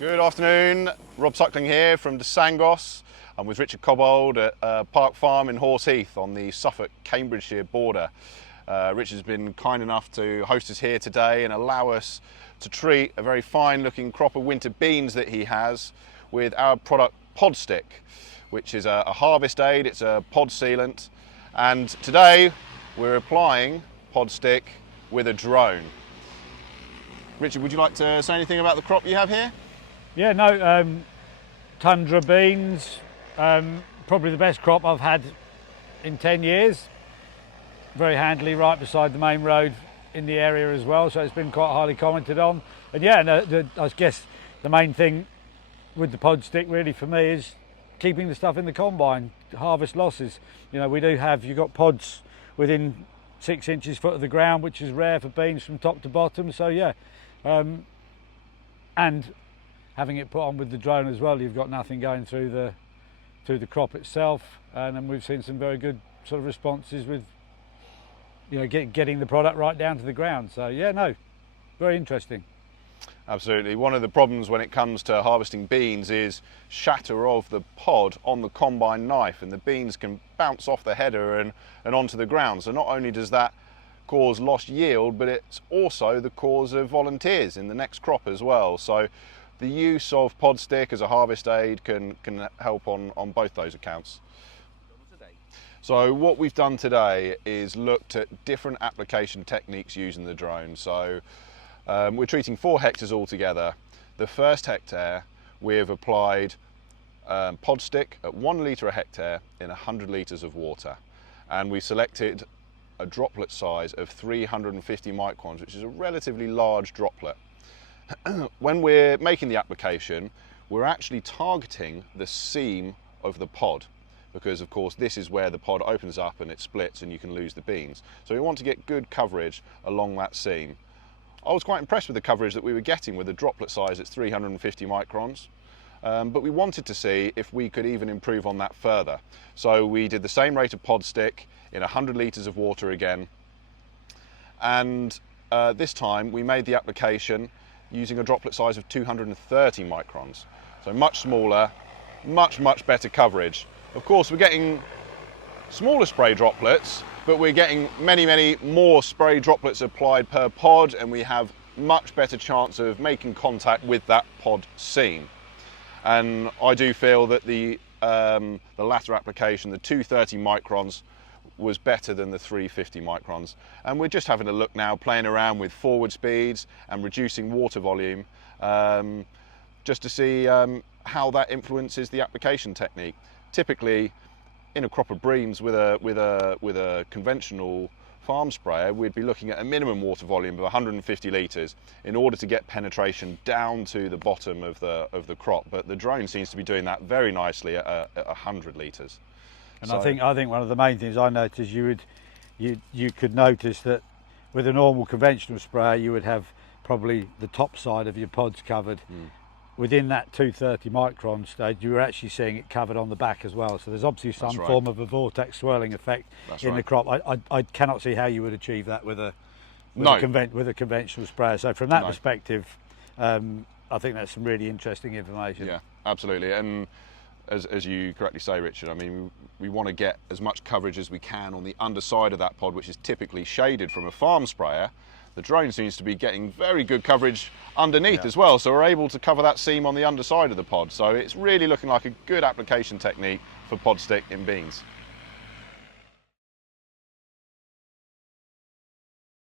Good afternoon, Rob Suckling here from the Sangosse. I'm with Richard Cobbold at Park Farm in Horse Heath on the Suffolk-Cambridgeshire border. Richard's been kind enough to host us here today and allow us to treat a very fine looking crop of winter beans that he has with our product Pod-Stik, which is a harvest aid, it's a pod sealant, and today we're applying Pod-Stik with a drone. Richard, would you like to say anything about the crop you have here? Yeah, no, tundra beans, probably the best crop I've had in 10 years. Very handily, right beside the main road in the area as well, so it's been quite highly commented on. And yeah, I guess the main thing with the Pod-Stik really for me is keeping the stuff in the combine, harvest losses. You know, you've got pods within 6 inches foot of the ground, which is rare for beans from top to bottom, so yeah. And having it put on with the drone as well, you've got nothing going through the crop itself, and then we've seen some very good sort of responses with, you know, getting the product right down to the ground. So yeah, no, very interesting. Absolutely. One of the problems when it comes to harvesting beans is shatter of the pod on the combine knife, and the beans can bounce off the header and onto the ground. So not only does that cause lost yield, but it's also the cause of volunteers in the next crop as well. So the use of Pod-Stik as a harvest aid can help on both those accounts. So what we've done today is looked at different application techniques using the drone. So we're treating 4 hectares altogether. The first hectare we have applied Pod-Stik at 1 litre a hectare in 100 litres of water, and we selected a droplet size of 350 microns, which is a relatively large droplet. When we're making the application, we're actually targeting the seam of the pod, because of course this is where the pod opens up and it splits and you can lose the beans. So we want to get good coverage along that seam. I was quite impressed with the coverage that we were getting with the droplet size at 350 microns, but we wanted to see if we could even improve on that further. So we did the same rate of Pod-Stik in 100 litres of water again, and this time we made the application using a droplet size of 230 microns. So much smaller, much better coverage. Of course, we're getting smaller spray droplets, but we're getting many more spray droplets applied per pod, and we have much better chance of making contact with that pod seam. And I do feel that the latter application, the 230 microns, was better than the 350 microns. And we're just having a look now, playing around with forward speeds and reducing water volume, just to see how that influences the application technique. Typically, in a crop of beans with a conventional farm sprayer, we'd be looking at a minimum water volume of 150 litres in order to get penetration down to the bottom of the crop. But the drone seems to be doing that very nicely at 100 litres. And so, I think one of the main things I noticed, you could notice that with a normal conventional sprayer you would have probably the top side of your pods covered. Within that 230 micron stage, you were actually seeing it covered on the back as well. So there's obviously some form of a vortex swirling effect in the crop. I cannot see how you would achieve that with a conventional sprayer. So from that perspective, I think that's some really interesting information. Yeah, absolutely. And as you correctly say, Richard, I mean, we want to get as much coverage as we can on the underside of that pod, which is typically shaded from a farm sprayer. The drone seems to be getting very good coverage underneath as well, so we're able to cover that seam on the underside of the pod. So it's really looking like a good application technique for Pod-Stik in beans.